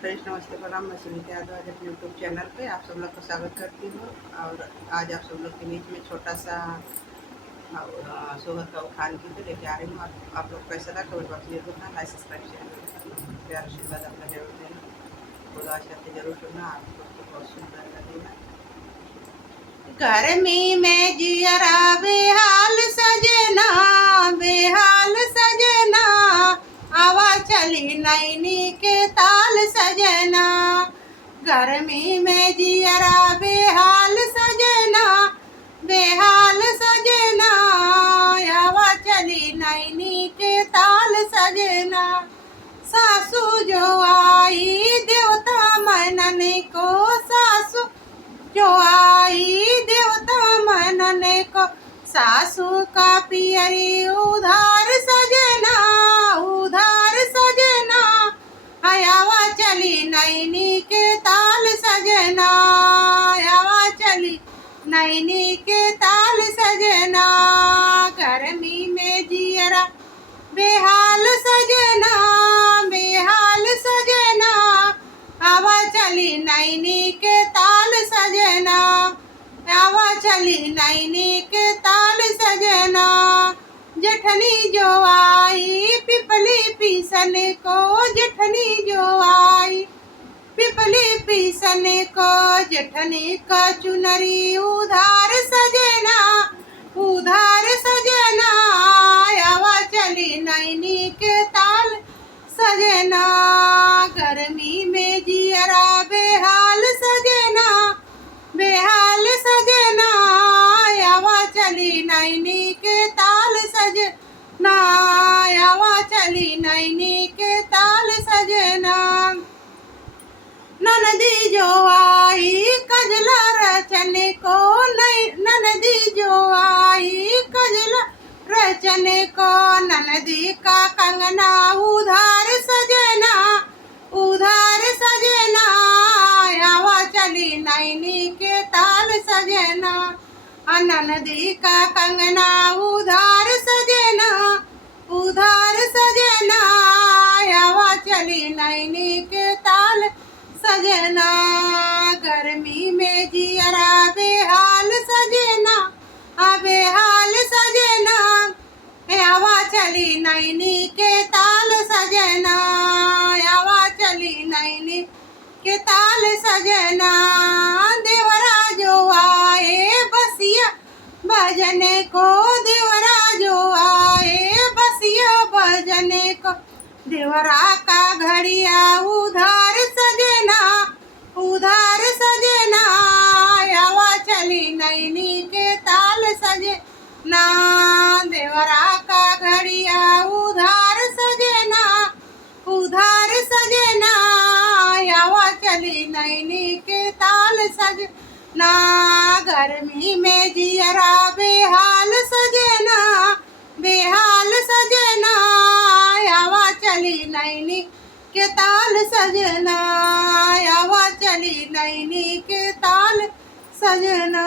Friends, नमस्ते, प्रणाम। मैं सुनीता यादव आज अपने यूट्यूब चैनल पे आप सब लोग का स्वागत करती हूँ। और आज आप सब लोग के बीच में छोटा सा सोहर का उठान की तो लेके आ रही हूँ। आप लोग कैसा लगा कमेंट बॉक्स में जरूर लाइक सब्सक्राइब शेयर प्यार आशीर्वाद अपना जरूर देना। खुदा आज करके जरूर सुनना, आप लोग को बहुत सुंदर लगेगा। गर्मी में जियरा बेहाल सजना, बेहाल सजना, आवा चली नैनी के ताल सजना। गर्मी में जियरा बेहाल सजना, बेहाल सजना, आवा चली नैनी के ताल सजना। सासू जो आई देवता मनने को, सासू जो आई देवता मनने को, सासू का पियरी उधार सजना, उधार सजना, आवा चली नैनी के ताल सजना, आवा चली नैनी के ताल सजना। गर्मी में जियरा बेहाल सजना, बेहाल सजना, आवा चली नैनी के ताल सजना, आवा चली नैनी के ताल सजना। जेठनी जो आई पिपली पीसन को, जेठनी जो आई पिपली पीसन को, जेठनी का चुनरी उधार सजना, उधार सजना, आवा चली नैनी के ताल सजना। गर्मी में जियरा बेहाल सजना, बेहाल सजना, आवा चली नैनी के ताल सजना, आवा चली नैनी के ताल सजना। ननदी जो आई कजला रचने को, ननदी जो आई कजला रचने को, ननदी का कंगना उधार सजना, उधार सजना, आवा चली नैनी के ताल सजना। ननदी का कंगना उधार सजना, उधार सजना, आवा चली नैनी के ताल सजना। गर्मी में जियरा बेहाल सजना, बेहाल सजना, आवा चली नैनी के ताल सजना, आवा चली नैनी के ताल सजना। देवरा जो आए बसिया बजने को, देवरा जो आए बसिया बजने को, देवरा का घड़िया उधार सजना, उधार सजना, आवा चली नैनी के ताल सजना। देवरा का घड़िया उधार सजना, उधार सजना, आवा चली नैनी के ताल सजना। गर्मी में जियरा बेहाल सजना, बेहाल सजना, आवा चली नैनी के ताल सजना, आवा चली नैनी के ताल सजना।